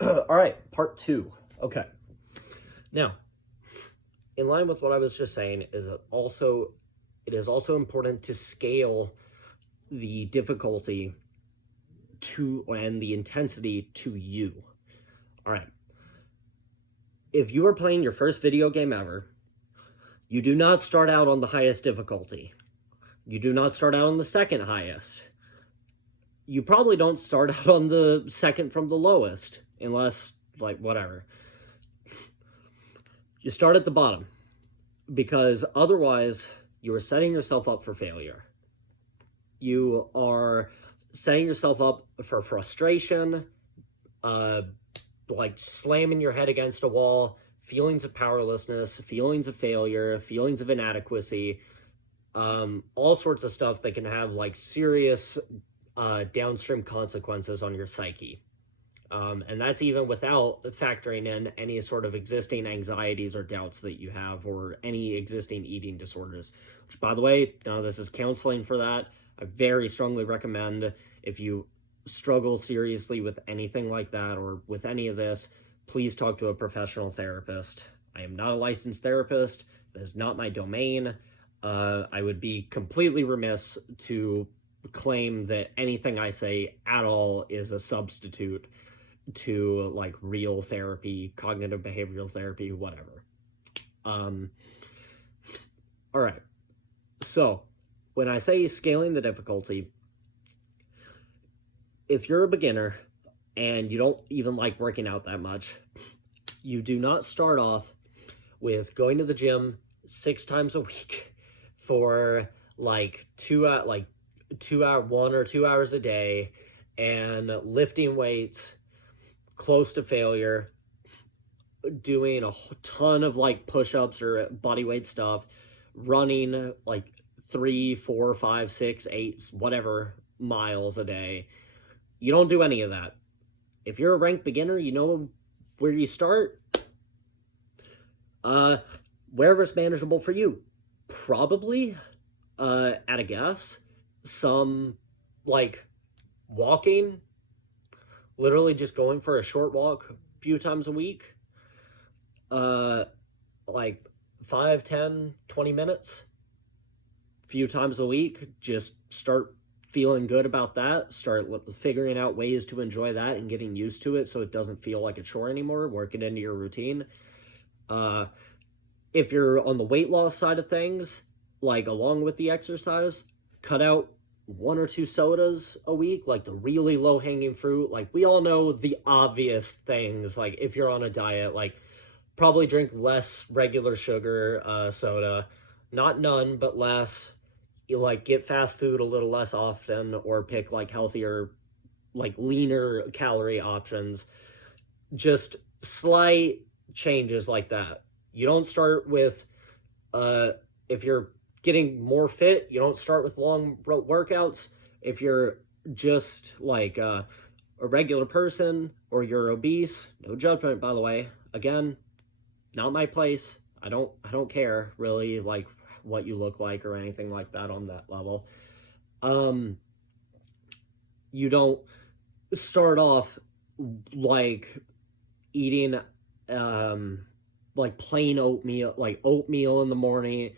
All right, part two. Okay. Now, in line with what I was just saying, it is also important to scale the difficulty to and the intensity to you. All right. If you are playing your first video game ever, you do not start out on the highest difficulty. You do not start out on the second highest. You probably don't start out on the second from the lowest, unless, like, whatever. You start at the bottom, because otherwise, you are setting yourself up for failure. You are setting yourself up for frustration, like slamming your head against a wall, feelings of powerlessness, feelings of failure, feelings of inadequacy, all sorts of stuff that can have like serious downstream consequences on your psyche. And that's even without factoring in any sort of existing anxieties or doubts that you have, or any existing eating disorders. Which, by the way, none of this is counseling for that. I very strongly recommend, if you struggle seriously with anything like that or with any of this, please talk to a professional therapist. I am not a licensed therapist. That is not my domain. I would be completely remiss to claim that anything I say at all is a substitute to like real therapy, cognitive behavioral therapy, whatever. All right. So when I say scaling the difficulty, if you're a beginner and you don't even like working out that much, you do not start off with going to the gym 6 times a week for like 1 or 2 hours a day and lifting weights close to failure, doing a ton of like push-ups or body weight stuff, running like 3, 4, 5, 6, 8, whatever miles a day. You don't do any of that. If you're a ranked beginner, you know where you start. Wherever's manageable for you. Probably, at a guess, some like walking, literally just going for a short walk a few times a week, like 5, 10, 20 minutes a few times a week. Just start feeling good about that, start figuring out ways to enjoy that and getting used to it so it doesn't feel like a chore anymore. Work it into your routine. If you're on the weight loss side of things, like along with the exercise, cut out 1 or 2 sodas a week, like the really low hanging fruit. Like, we all know the obvious things. Like, if you're on a diet, like probably drink less regular sugar soda, not none, but less. You like get fast food a little less often, or pick like healthier, like leaner calorie options. Just slight changes like that. You don't start with if you're getting more fit, you don't start with long workouts. If you're just like a regular person or you're obese, no judgment, by the way. Again, not my place. I don't care really like what you look like or anything like that on that level. Um you don't start off like eating like plain oatmeal, like oatmeal in the morning.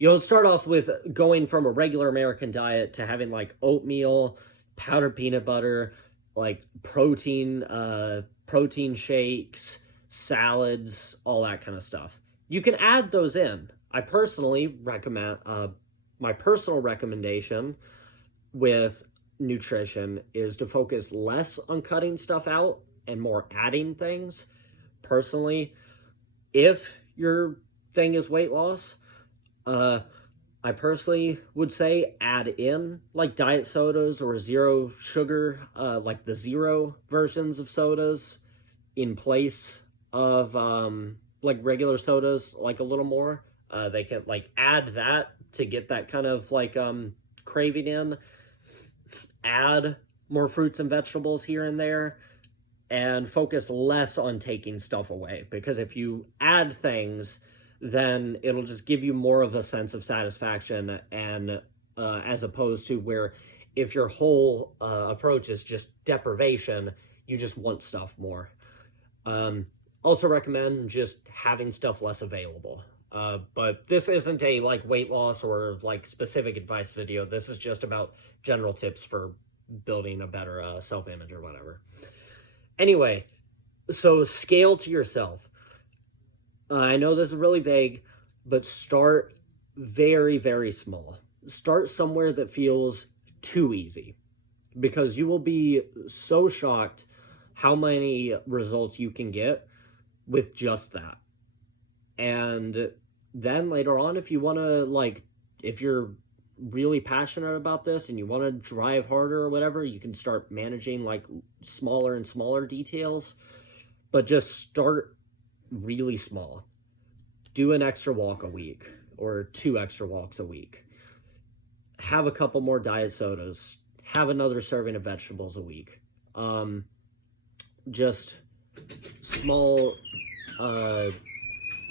You don't start off with going from a regular American diet to having like oatmeal, powdered peanut butter, like protein shakes, salads, all that kind of stuff. You can add those in. I personally recommend my personal recommendation with nutrition is to focus less on cutting stuff out and more adding things. Personally, if your thing is weight loss, I personally would say add in like diet sodas or zero sugar, like the zero versions of sodas in place of like regular sodas, like a little more. They can like add that to get that kind of like craving in. Add more fruits and vegetables here and there, and focus less on taking stuff away, because if you add things, then it'll just give you more of a sense of satisfaction, and as opposed to where if your whole approach is just deprivation, you just want stuff more. Also recommend just having stuff less available. But this isn't a like weight loss or like specific advice video. This is just about general tips for building a better self-image or whatever. Anyway, so scale to yourself. I know this is really vague, but start very, very small. Start somewhere that feels too easy, because you will be so shocked how many results you can get with just that. And then later on, if you want to, like, if you're really passionate about this and you want to drive harder or whatever, you can start managing like smaller and smaller details, but just start really small. Do an extra walk a week or 2 extra walks a week. Have a couple more diet sodas. Have another serving of vegetables a week. Just small